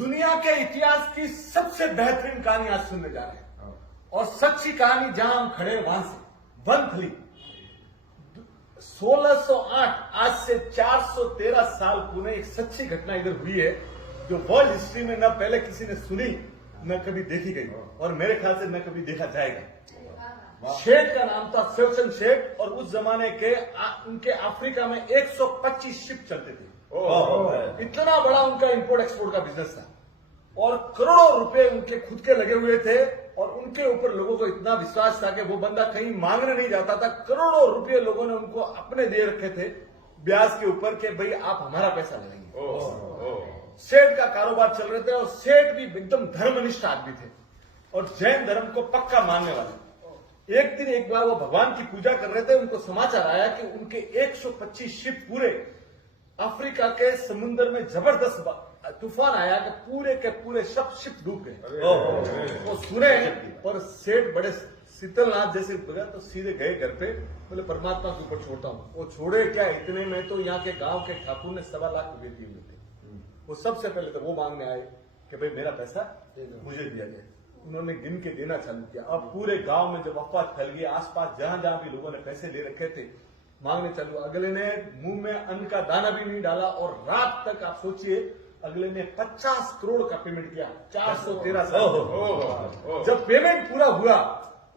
दुनिया के इतिहास की सबसे बेहतरीन कहानी आज सुनने जा रहे हैं और सच्ची कहानी जहां हम खड़े हैं वहां से वनथली 1608 आज से 413 साल पुणे एक सच्ची घटना इधर हुई है जो वर्ल्ड हिस्ट्री में न पहले किसी ने सुनी न कभी देखी गई और मेरे ख्याल से न कभी देखा जाएगा। शेख का नाम था सेवसन शेख और उस जमाने के उनके अफ्रीका में 125 शिप चलते थे। इतना बड़ा उनका इंपोर्ट एक्सपोर्ट का बिजनेस था और करोड़ों रुपए उनके खुद के लगे हुए थे और उनके ऊपर लोगों को इतना विश्वास था कि वो बंदा कहीं मांगने नहीं जाता था। करोड़ों रुपए लोगों ने उनको अपने दे रखे थे ब्याज के ऊपर कि भाई आप हमारा पैसा ले लेंगे। सेठ का कारोबार चल रहे थे और सेठ भी एकदम धर्मनिष्ठ आदमी थे और जैन धर्म को पक्का मानने वाले। एक दिन एक बार वो भगवान की पूजा कर रहे थे, उनको समाचार आया कि उनके 125 शिप पूरे अफ्रीका के समुद्र में जबरदस्त तूफान आया कि पूरे के पूरे सब शिप डूब गए। वो सुने और सेठ बड़े शीतलनाथ जैसे बगा तो सीधे गए घर पे, बोले परमात्मा के ऊपर छोड़ता हूँ। वो छोड़े क्या, इतने में तो यहाँ के गांव के ठाकुर ने 1.25 लाख रुपए दिए हुए थे। वो सबसे पहले तो वो मांगने आए कि भाई मेरा पैसा मुझे दिया जाए। उन्होंने गिन के देना चालू किया। अब पूरे गांव में जब अफवाह फैल गई, आसपास जहां जहां भी लोगों ने पैसे ले रखे थे मांगने चालू। अगले ने मुंह में अन्न का दाना भी नहीं डाला और रात तक आप सोचिए अगले ने 50 करोड़ का पेमेंट किया 413 साल। जब पेमेंट पूरा हुआ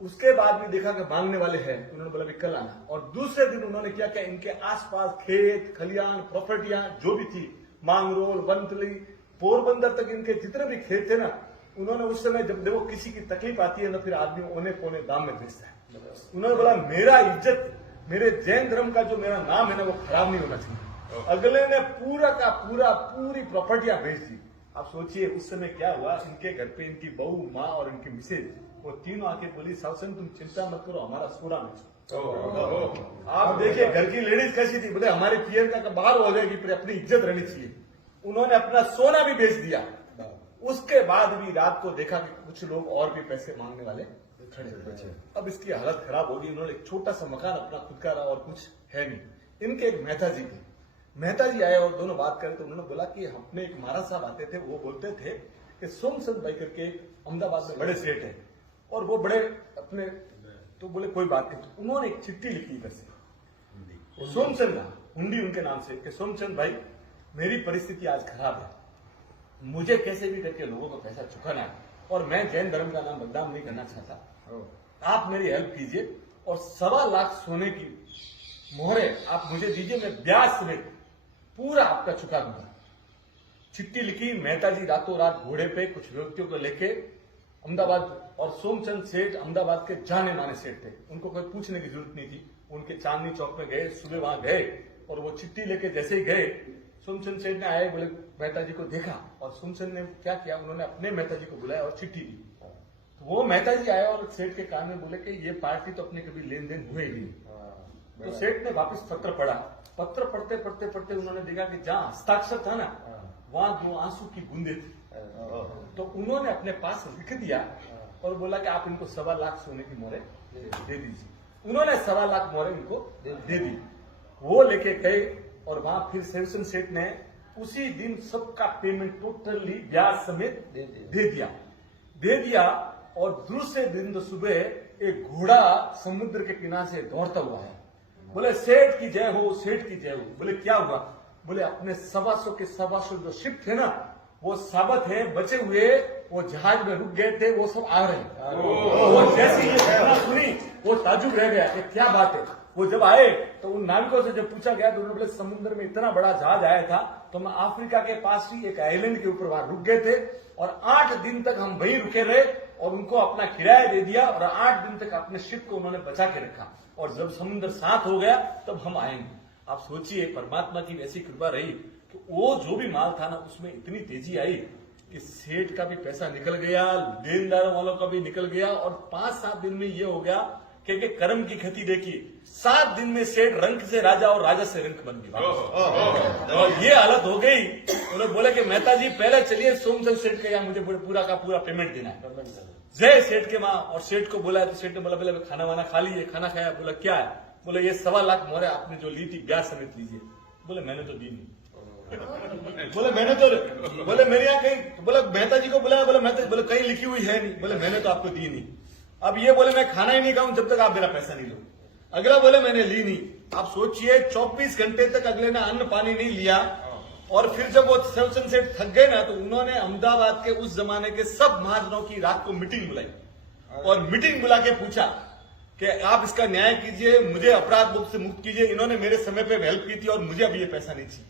उसके बाद भी देखा कि मांगने वाले हैं, उन्होंने बोला भी कल आना। और दूसरे दिन उन्होंने क्या किया, इनके आसपास खेत खलियान प्रॉपर्टियां जो भी थी, मांगरोल वनथली पोरबंदर तक इनके जितने भी खेत थे ना, उन्होंने उस समय जब देखो किसी की तकलीफ आती है ना फिर आदमी ओने कोने दाम में बेचता है। उन्होंने बोला मेरा इज्जत, मेरे जैन धर्म का जो मेरा नाम है ना वो खराब नहीं होना चाहिए। अगले ने पूरा का पूरा पूरी प्रॉपर्टियां बेच दी। आप सोचिए उस समय क्या हुआ, इनके घर पे इनकी बहू माँ और इनकी मिसेज वो तीनों आके बोली सावसन तुम चिंता मत करो, हमारा सोना बेचो। आप देखिए घर की लेडीज कैसी थी, बोले हमारे पियर का बाहर हो जाएगी फिर अपनी इज्जत रहनी चाहिए। उन्होंने अपना सोना भी बेच दिया। उसके बाद भी रात को देखा कि कुछ लोग और भी पैसे मांगने वाले खड़े थे। अब इसकी हालत खराब होगी। उन्होंने एक छोटा सा मकान अपना खुद का रहा और कुछ है नहीं। इनके एक मेहता जी थे, मेहता जी आए और दोनों बात करें तो उन्होंने बोला कि अपने एक महाराज साहब आते थे, वो बोलते थे कि सोमचंद भाई करके अहमदाबाद में बड़े सेठ है और वो बड़े अपने, तो बोले कोई बात नहीं। तो उन्होंने एक चिट्ठी लिखी इधर से सोमचंद हुंडी उनके नाम से कि सोमचंद भाई मेरी परिस्थिति आज खराब है, मुझे कैसे भी करके लोगों को पैसा चुकाना है और मैं जैन धर्म का नाम बदनाम नहीं करना चाहता। आप मेरी हेल्प कीजिए और 1.25 लाख सोने की मोहरे आप मुझे दीजिए, मैं ब्याज समेत पूरा आपका चुका दूंगा। चिट्ठी लिखी। मेहता जी रातों रात घोड़े पे कुछ व्यक्तियों को लेके अहमदाबाद, और सोमचंद सेठ अहमदाबाद के जाने माने सेठ थे, उनको कोई पूछने की जरूरत नहीं थी। उनके चांदनी चौक में गए, सुबह वहां गए और वो चिट्ठी लेके जैसे ही गए सोमचंद सेठ ने आए, बोले मेहता जी को देखा और सोमचंद ने क्या किया, उन्होंने अपने मेहता जी को बुलाया और चिट्ठी दी। तो वो मेहता जी आए और सेठ के कान में बोले कि ये पार्टी तो अपने कभी लेन देन हुए ही नहीं। तो सेठ ने वापस पत्र पढ़ा। पत्र पढ़ते पढ़ते पढ़ते उन्होंने देखा कि जहां हस्ताक्षर था ना वहां 2 आंसू की बूंदे थी। तो उन्होंने अपने पास लिख दिया और बोला कि आप इनको 1.25 लाख सोने की मोहरे दे दीजिए। उन्होंने 1.25 लाख मोहरे इनको दे दी। वो लेके गए और वहां फिर सेवसन सेठ ने उसी दिन सबका पेमेंट टोटली ब्याज समेत दे दिया। और दूसरे दिन तो सुबह एक घोड़ा समुद्र के किनारे से दौड़ता हुआ है। बोले सेठ की जय हो, सेठ की जय हो। बोले क्या हुआ, बोले अपने 125 के 125 जो शिप थे ना वो साबित है बचे हुए, वो जहाज में रुक गए थे, वो सब आ रहे हैं। वो जैसी ये घटना सुनी वो ताजुब रह गया कि क्या बात है। वो जब आए तो उन नाविकों से जब पूछा गया तो उन्होंने बोले समुद्र में इतना बड़ा जहाज आया था तो हम अफ्रीका के पास ही एक आइलैंड के ऊपर वहां रुक गए थे और 8 दिन तक हम वहीं रुके रहे और उनको अपना किराया दे दिया और 8 दिन तक अपने शिप को उन्होंने बचा के रखा और जब समुद्र शांत हो गया तब हम आएंगे। आप सोचिए परमात्मा की वैसी कृपा रही कि वो जो भी माल था ना उसमें इतनी तेजी आई कि सेठ का भी पैसा निकल गया, देनदारों वालों का भी निकल गया और 5-7 दिन में ये हो गया कि कर्म की खेती देखिए, 7 दिन में सेठ रंक से राजा और राजा से रंक बन गया। और ये हालत हो गई। उन्होंने बोले कि मेहता जी पहले चलिए सोमचंद सेठ के यहाँ मुझे पूरा का पूरा पेमेंट देना है। जय सेठ के माँ और सेठ को बोला तो सेठ ने बोला पहले खाना वाना खा लीजिए। खाना खाया। बोला क्या है, बोले ये 1.25 लाख मोहरे आपने जो ली थी ब्याज समेत लीजिए। बोले मैंने तो दी नहीं। बोले मैंने तो, बोले मेरे यहाँ कहीं, बोले मेहता जी को बुलाया, बोले मेहता, बोले कहीं लिखी हुई है नहीं, बोले मैंने तो आपको दी नहीं। अब ये बोले मैं खाना ही नहीं खाऊं जब तक आप मेरा पैसा नहीं लो। अगला बोले मैंने ली नहीं। आप सोचिए 24 घंटे तक अगले ने अन्न पानी नहीं लिया, और फिर जब वो सेल्सन सेठ थक गए ना, तो उन्होंने अहमदाबाद के उस जमाने के सब महाजनों की रात को मीटिंग बुलाई और मीटिंग बुला के पूछा कि आप इसका न्याय कीजिए, मुझे अपराध मुक्त से मुक्त कीजिए। इन्होंने मेरे समय पे हेल्प की थी और मुझे अब ये पैसा नहीं चाहिए।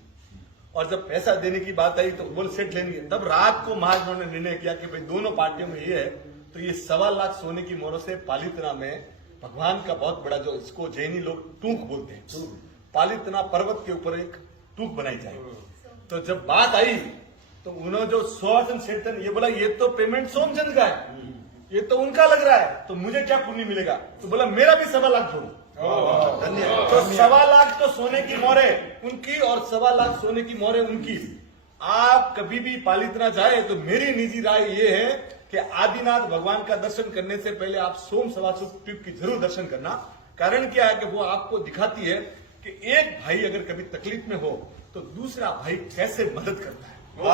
और जब पैसा देने की बात आई तो बोले सेठ लेंगे। तब रात को महाजनों ने निर्णय किया कि भाई दोनों पार्टियों में ये है, तो ये 1.25 लाख सोने की मोहरों से पालितना में भगवान का बहुत बड़ा, जो इसको जैनी लोग टूक बोलते हैं, पालितना पर्वत के ऊपर एक टूक बनाई जाए। तो जब बात आई तो उन्होंने जो सुहासन सेठ ये बोला ये तो पेमेंट सोमचंद का है, ये तो उनका लग रहा है, तो मुझे क्या पुण्य मिलेगा। तो बोला मेरा भी 1.25 लाख छोड़ो। धन्यवाद। तो 1.25 लाख तो सोने की मोहरें उनकी और 1.25 लाख सोने की मोहरें उनकी। आप कभी भी पालितना जाए तो मेरी निजी राय ये है कि आदिनाथ भगवान का दर्शन करने से पहले आप सोम सवासुद ट्रिप की जरूर दर्शन करना। कारण क्या है कि वो आपको दिखाती है कि एक भाई अगर कभी तकलीफ में हो तो दूसरा भाई कैसे मदद करता है।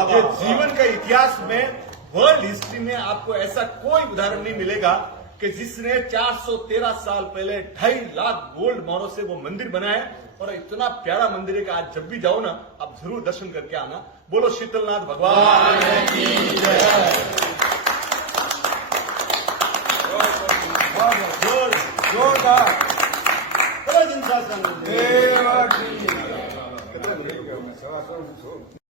ये जीवन का इतिहास में, वर्ल्ड हिस्ट्री में आपको ऐसा कोई उदाहरण नहीं मिलेगा कि जिसने 413 साल पहले 2.5 लाख गोल्ड मोहरों से वो मंदिर बनाया। और इतना प्यारा मंदिर है कि आज जब भी जाओ ना, आप जरूर दर्शन करके आना। बोलो शीतलनाथ भगवान की जय।